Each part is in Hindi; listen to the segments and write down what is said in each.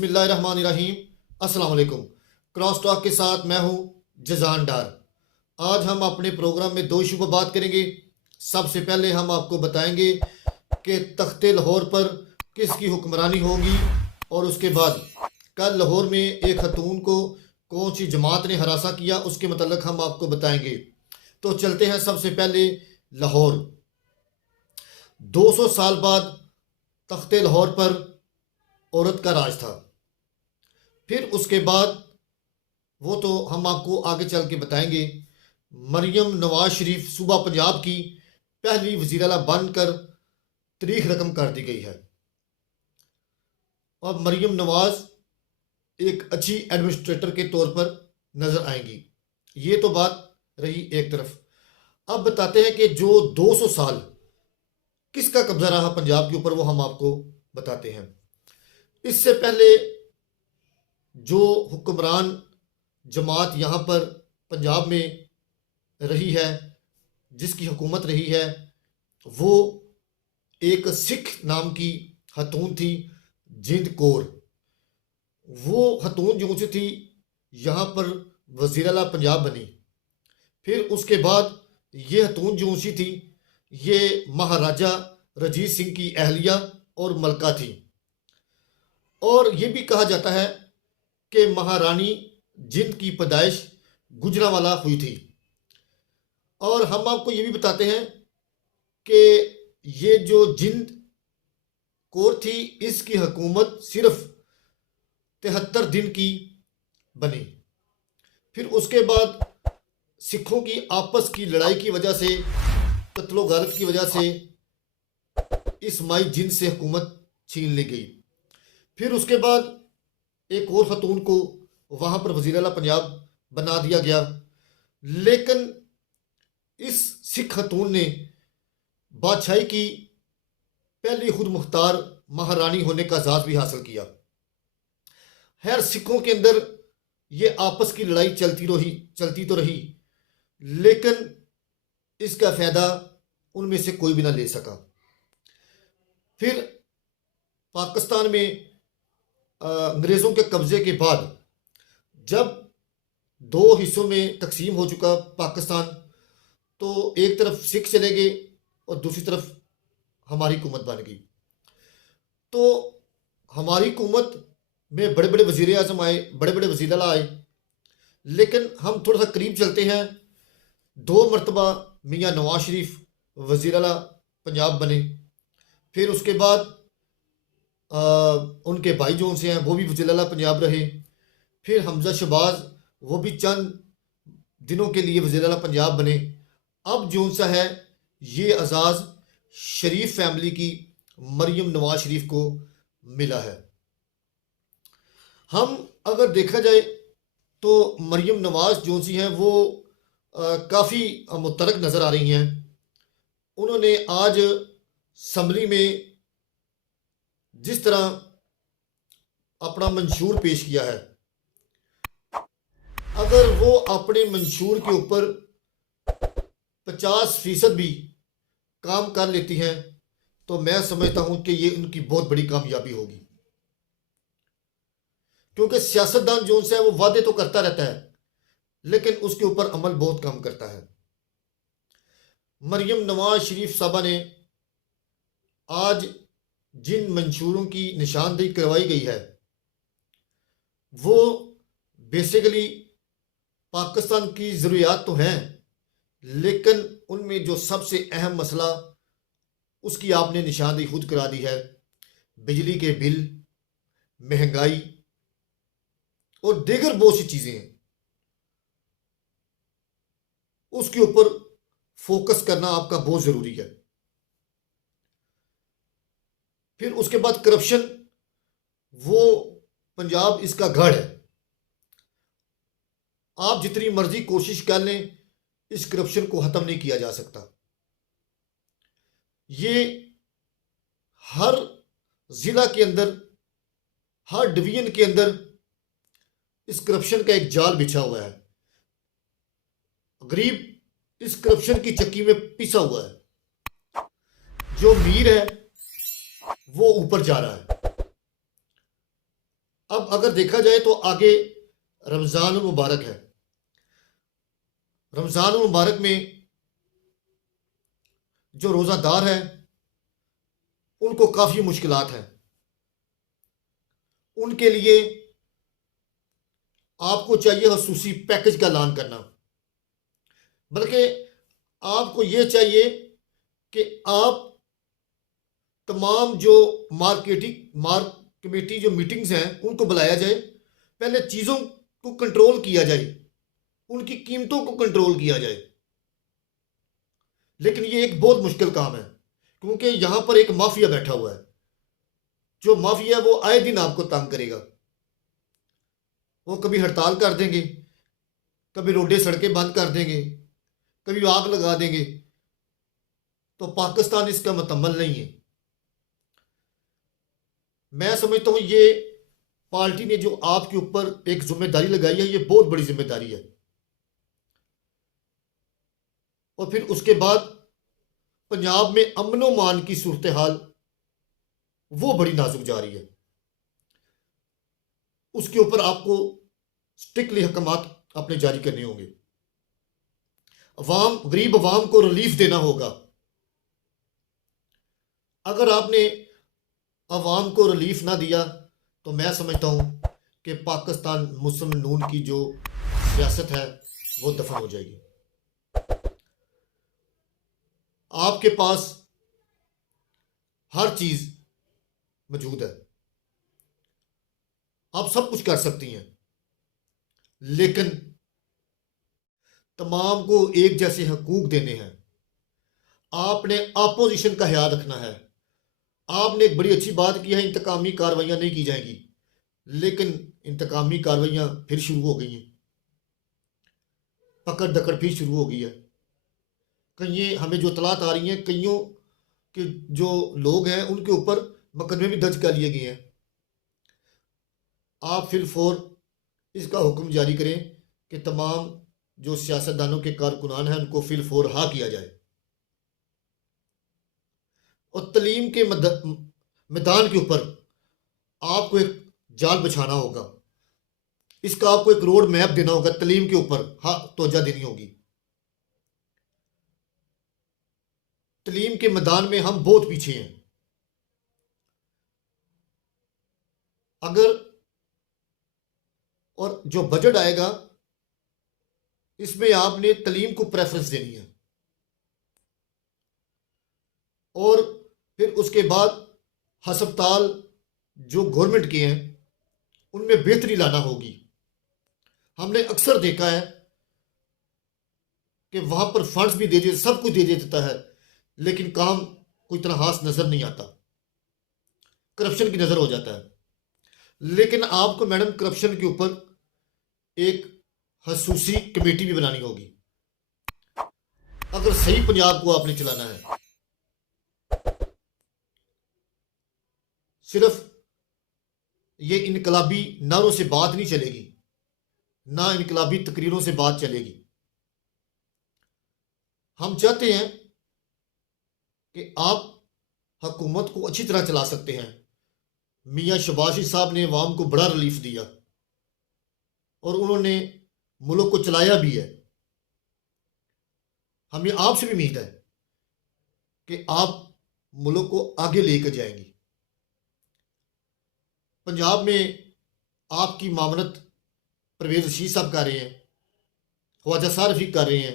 बिस्मिल्लाहिर्रहमानिर्रहीम। अस्सलाम वालेकुम। क्रॉस टॉक के साथ मैं हूं जजान डार। आज हम अपने प्रोग्राम में दो इशू पर बात करेंगे। सबसे पहले हम आपको बताएंगे कि तख्ते लाहौर पर किसकी हुक्मरानी होगी, और उसके बाद कल लाहौर में एक खतून को कौन सी जमात ने हरासा किया, उसके मतलब हम आपको बताएंगे। तो चलते हैं सबसे पहले लाहौर। 200 साल बाद तख्ते लाहौर पर औरत का राज था। फिर उसके बाद वो तो हम आपको आगे चल के बताएंगे। मरियम नवाज शरीफ सूबा पंजाब की पहली वज़ीर आला बनकर तारीख रकम कर दी गई है, और मरियम नवाज एक अच्छी एडमिनिस्ट्रेटर के तौर पर नज़र आएंगी। ये तो बात रही एक तरफ। अब बताते हैं कि जो 200 साल किसका कब्जा रहा पंजाब के ऊपर, वो हम आपको बताते हैं। इससे पहले जो हुक्मरान जमात यहाँ पर पंजाब में रही है, जिसकी हुकूमत रही है, वो एक सिख नाम की खतून थी, जिंद कौर। वो खतून जो सी थी यहाँ पर वज़ीर आला पंजाब बनी। फिर उसके बाद ये खतून जो सी थी, ये महाराजा रंजीत सिंह की अहलिया और मलका थी। और ये भी कहा जाता है कि महारानी जिंद की पैदाइश गुजरांवाला हुई थी। और हम आपको ये भी बताते हैं कि ये जो जिंद कौर थी, इसकी हुकूमत सिर्फ 73 दिन की बनी। फिर उसके बाद सिखों की आपस की लड़ाई की वजह से, कत्लो गारत की वजह से इस माई जिंद से हुकूमत छीन ली गई। फिर उसके बाद एक और खतून को वहाँ पर वज़ीर आला पंजाब बना दिया गया। लेकिन इस सिख खतून ने बादशाही की पहली खुद मुख्तार महारानी होने का एजाज़ भी हासिल किया। खैर, सिखों के अंदर ये आपस की लड़ाई चलती तो रही, लेकिन इसका फ़ायदा उनमें से कोई भी ना ले सका। फिर पाकिस्तान में अंग्रेज़ों के कब्ज़े के बाद जब दो हिस्सों में तकसीम हो चुका पाकिस्तान, तो एक तरफ सिख चले गए और दूसरी तरफ हमारी हुकूमत बन गई। तो हमारी हुकूमत में बड़े बड़े वज़ीर आज़म आए, बड़े बड़े वज़ीर आला आए। लेकिन हम थोड़ा सा करीब चलते हैं। 2 मरतबा मियाँ नवाज शरीफ वज़ीर आला पंजाब बने। फिर उसके बाद उनके भाई जो उनसे हैं वो भी वज़ीर आला पंजाब रहे। फिर हमजा शहबाज, वो भी चंद दिनों के लिए वज़ीर आला पंजाब बने। अब जो सा है, ये एजाज़ शरीफ फैमिली की मरियम नवाज शरीफ को मिला है। हम अगर देखा जाए तो मरियम नवाज जो सी हैं वो काफ़ी मुतरक नज़र आ रही हैं। उन्होंने आज असम्बली में जिस तरह अपना मंशूर पेश किया है, अगर वो अपने मंशूर के ऊपर 50% भी काम कर लेती हैं, तो मैं समझता हूं कि ये उनकी बहुत बड़ी कामयाबी होगी। क्योंकि सियासतदान जो है वो वादे तो करता रहता है, लेकिन उसके ऊपर अमल बहुत कम करता है। मरियम नवाज शरीफ साहबा ने आज जिन मंशूरों की निशानदेही करवाई गई है, वो बेसिकली पाकिस्तान की ज़रूरियात तो हैं, लेकिन उनमें जो सबसे अहम मसला, उसकी आपने निशानदेही खुद करा दी है। बिजली के बिल, महंगाई और दीगर बहुत सी चीज़ें हैं, उसके ऊपर फोकस करना आपका बहुत ज़रूरी है। फिर उसके बाद करप्शन, वो पंजाब इसका गढ़ है। आप जितनी मर्जी कोशिश कर लें, इस करप्शन को ख़त्म नहीं किया जा सकता। ये हर ज़िला के अंदर, हर डिवीज़न के अंदर इस करप्शन का एक जाल बिछा हुआ है। गरीब इस करप्शन की चक्की में पिसा हुआ है। जो अमीर है वो ऊपर जा रहा है। अब अगर देखा जाए तो आगे रमज़ान मुबारक है। रमज़ान मुबारक में जो रोज़ादार हैं उनको काफ़ी मुश्किलात हैं। उनके लिए आपको चाहिए खसूसी पैकेज का ऐलान करना, बल्कि आपको ये चाहिए कि आप तमाम जो मार्क कमेटी जो मीटिंग्स हैं उनको बुलाया जाए, पहले चीज़ों को कंट्रोल किया जाए, उनकी कीमतों को कंट्रोल किया जाए। लेकिन ये एक बहुत मुश्किल काम है, क्योंकि यहां पर एक माफिया बैठा हुआ है। जो माफिया है वो आए दिन आपको तंग करेगा। वो कभी हड़ताल कर देंगे, कभी रोडें सड़कें बंद कर देंगे, कभी आग लगा देंगे। तो पाकिस्तान इसका मुतम्मल नहीं है। मैं समझता हूं ये पार्टी ने जो आपके ऊपर एक जिम्मेदारी लगाई है, ये बहुत बड़ी जिम्मेदारी है। और फिर उसके बाद पंजाब में अमन व मान की सूरत हाल वो बड़ी नाजुक जा रही है। उसके ऊपर आपको स्ट्रिक्टली अहकामात अपने जारी करने होंगे। गरीब अवाम को रिलीफ देना होगा। अगर आपने अवाम को रिलीफ ना दिया तो मैं समझता हूं कि पाकिस्तान मुस्लिम नून की जो सियासत है वो दफन हो जाएगी। आपके पास हर चीज मौजूद है, आप सब कुछ कर सकती हैं, लेकिन तमाम को एक जैसे हकूक देने हैं। आपने अपोजिशन का ख्याल रखना है। आपने एक बड़ी अच्छी बात की है, इंतकामी कार्रवाइयां नहीं की जाएंगी, लेकिन इंतकामी कार्रवाइयां फिर शुरू हो गई हैं। पकड़ दकड़ फिर शुरू हो गई है। कई हमें जो तलात आ रही हैं, कईयों के जो लोग हैं उनके ऊपर मुकदमे भी दर्ज कर लिए गए हैं। आप फिल फोर इसका हुक्म जारी करें कि तमाम जो सियासतदानों के कारकुनान हैं उनको फिल फोर हाँ किया जाए। और तलीम के मैदान के ऊपर आपको एक जाल बिछाना होगा। इसका आपको एक रोड मैप देना होगा। तलीम के ऊपर हाँ तवज्जो देनी होगी। तलीम के मैदान में हम बहुत पीछे हैं। अगर और जो बजट आएगा इसमें आपने तलीम को प्रेफरेंस देनी है, और फिर उसके बाद हस्पताल जो गवर्नमेंट के हैं उनमें बेहतरी लाना होगी। हमने अक्सर देखा है कि वहां पर फंड्स भी दे दिए, सब कुछ दे देता है, लेकिन काम कोई इतना खास नजर नहीं आता। करप्शन की नजर हो जाता है। लेकिन आपको मैडम करप्शन के ऊपर एक खसूसी कमेटी भी बनानी होगी, अगर सही पंजाब को आपने चलाना है। सिर्फ ये इनकलाबी नारों से बात नहीं चलेगी, ना इनकलाबी तकरीरों से बात चलेगी। हम चाहते हैं कि आप हुकूमत को अच्छी तरह चला सकते हैं। मियां शबाशी साहब ने अवाम को बड़ा रिलीफ दिया और उन्होंने मुल्क को चलाया भी है। हमें आपसे भी उम्मीद है कि आप मुल्क को आगे लेकर जाएंगी। पंजाब में आपकी मामलत परवेज रशीद साहब कर रहे हैं, ख्वाजा साहब रफीक कर रहे हैं,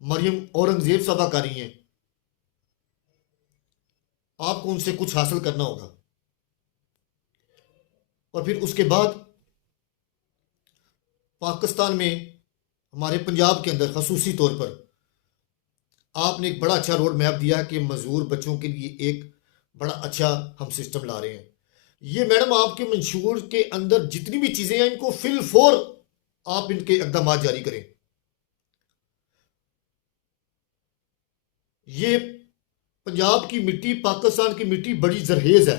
मरियम औरंगजेब साहबा कर रही हैं। आपको उनसे कुछ हासिल करना होगा। और फिर उसके बाद पाकिस्तान में हमारे पंजाब के अंदर खसूसी तौर पर आपने एक बड़ा अच्छा रोड मैप दिया कि मजदूर बच्चों के लिए एक बड़ा अच्छा हम सिस्टम ला रहे हैं। ये मैडम आपके मंशूर के अंदर जितनी भी चीजें हैं इनको फिल फोर आप इनके इकदाम जारी करें। ये पंजाब की मिट्टी, पाकिस्तान की मिट्टी बड़ी जरहेज है,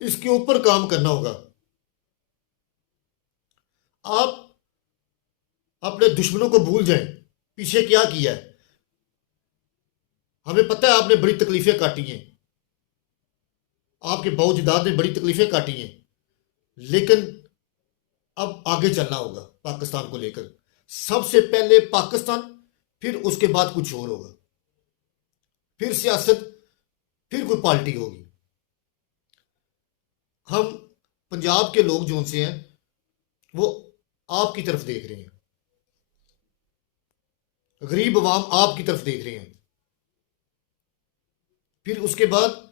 इसके ऊपर काम करना होगा। आप अपने दुश्मनों को भूल जाएं, पीछे क्या किया है। हमें पता है आपने बड़ी तकलीफें काटी हैं। आपके बाउजदाद ने बड़ी तकलीफें काटी हैं, लेकिन अब आगे चलना होगा पाकिस्तान को लेकर। सबसे पहले पाकिस्तान, फिर उसके बाद कुछ और होगा, फिर सियासत, फिर कोई पार्टी होगी। हम पंजाब के लोग जो उनसे हैं वो आपकी तरफ देख रहे हैं, गरीब अवाम आपकी तरफ देख रहे हैं। फिर उसके बाद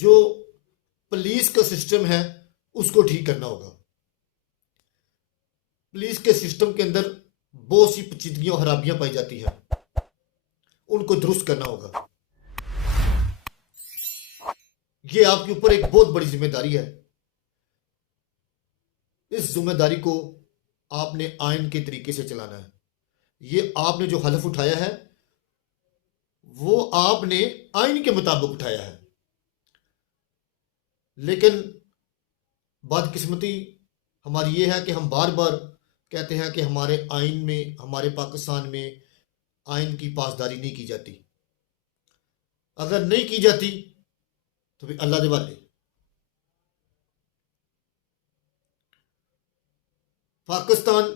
जो पुलिस का सिस्टम है उसको ठीक करना होगा। पुलिस के सिस्टम के अंदर बहुत सी पेचीदगियां और खराबियां पाई जाती हैं, उनको दुरुस्त करना होगा। ये आपके ऊपर एक बहुत बड़ी जिम्मेदारी है। इस जिम्मेदारी को आपने आइन के तरीके से चलाना है। ये आपने जो हलफ उठाया है वो आपने आइन के मुताबिक उठाया है, लेकिन बदकिस्मती हमारी ये है कि हम बार बार कहते हैं कि हमारे आइन में, हमारे पाकिस्तान में आइन की पासदारी नहीं की जाती। अगर नहीं की जाती तो फिर अल्लाह दे वाले। पाकिस्तान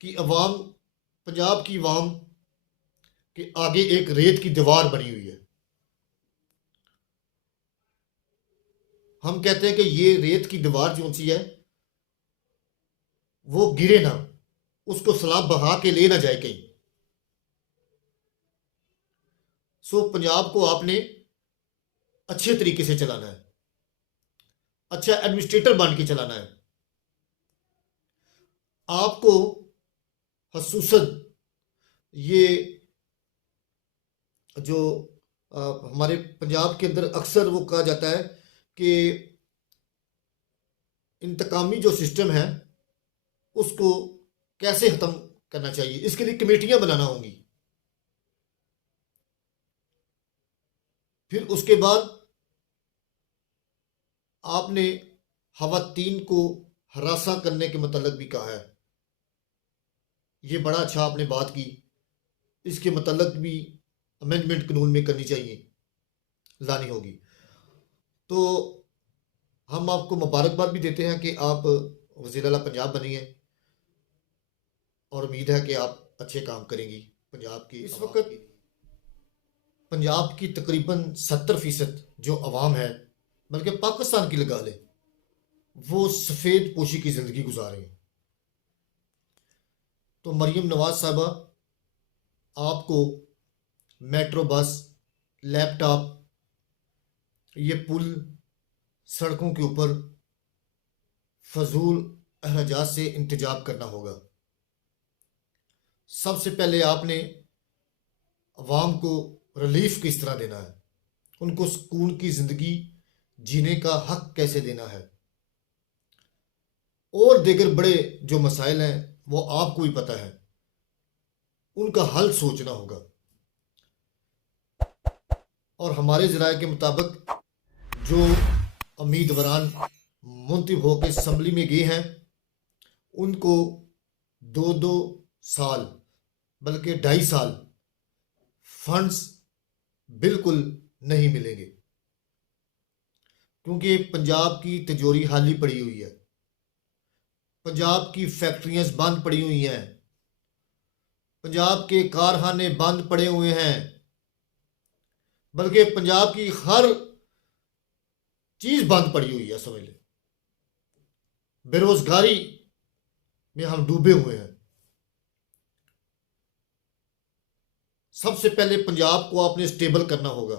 की अवाम, पंजाब की अवाम के आगे एक रेत की दीवार बनी हुई है। हम कहते हैं कि ये रेत की दीवार जो सी है वो गिरे ना, उसको सलाब बहा के ले ना जाए कहीं। सो पंजाब को आपने अच्छे तरीके से चलाना है, अच्छा एडमिनिस्ट्रेटर बन के चलाना है। आपको खसूसन ये जो हमारे पंजाब के अंदर अक्सर वो कहा जाता है कि इंतकामी जो सिस्टम है उसको कैसे खत्म करना चाहिए, इसके लिए कमेटियां बनाना होंगी। फिर उसके बाद आपने खवातीन को हरासा करने के मतलब भी कहा है। ये बड़ा अच्छा आपने बात की, इसके मतलब भी अमेंडमेंट कानून में करनी चाहिए, लानी होगी। तो हम आपको मुबारकबाद भी देते हैं कि आप वज़ीर आला पंजाब बनी हैं और उम्मीद है कि आप अच्छे काम करेंगी पंजाब की। इस वक्त पंजाब की तकरीबन 70% जो अवाम है, बल्कि पाकिस्तान की लगा ले, वो सफ़ेद पोशी की ज़िंदगी गुजार रहे हैं। तो मरीम नवाज साहबा आपको मेट्रो बस, लैपटॉप, ये पुल, सड़कों के ऊपर फजूल अखराजात से इंतजाम करना होगा। सबसे पहले आपने अवाम को रिलीफ किस तरह देना है, उनको सुकून की ज़िंदगी जीने का हक कैसे देना है, और दीगर बड़े जो मसाइल हैं वो आपको ही पता है, उनका हल सोचना होगा। और हमारे ज़राए के मुताबिक जो उम्मीदवारान मुंतखब होकर असम्बली में गए हैं उनको 2-2 साल बल्कि 2.5 साल फंड्स बिल्कुल नहीं मिलेंगे, क्योंकि पंजाब की तिजोरी खाली पड़ी हुई है, पंजाब की फैक्ट्रियां बंद पड़ी हुई हैं, पंजाब के कारखाने बंद पड़े हुए हैं, बल्कि पंजाब की हर चीज बंद पड़ी हुई है। समझ लें, बेरोजगारी में हम डूबे हुए हैं। सबसे पहले पंजाब को आपने स्टेबल करना होगा,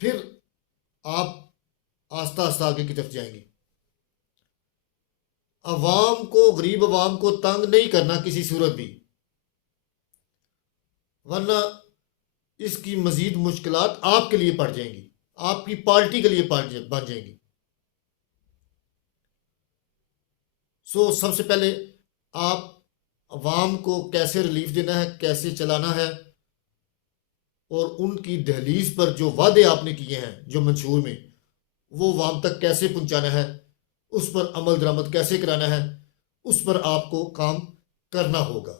फिर आप आस्ता आस्ता आगे की तरफ जाएंगे। अवाम को, गरीब अवाम को तंग नहीं करना किसी सूरत भी, वरना इसकी मजीद मुश्किलात आपके लिए पड़ जाएंगी, आपकी पार्टी के लिए बन जाएंगी। सो सबसे पहले आप अवाम को कैसे रिलीफ देना है, कैसे चलाना है, और उनकी दहलीज पर जो वादे आपने किए हैं जो मंशूर में, वो अवाम तक कैसे पहुंचाना है, उस पर अमल दरामद कैसे कराना है, उस पर आपको काम करना होगा।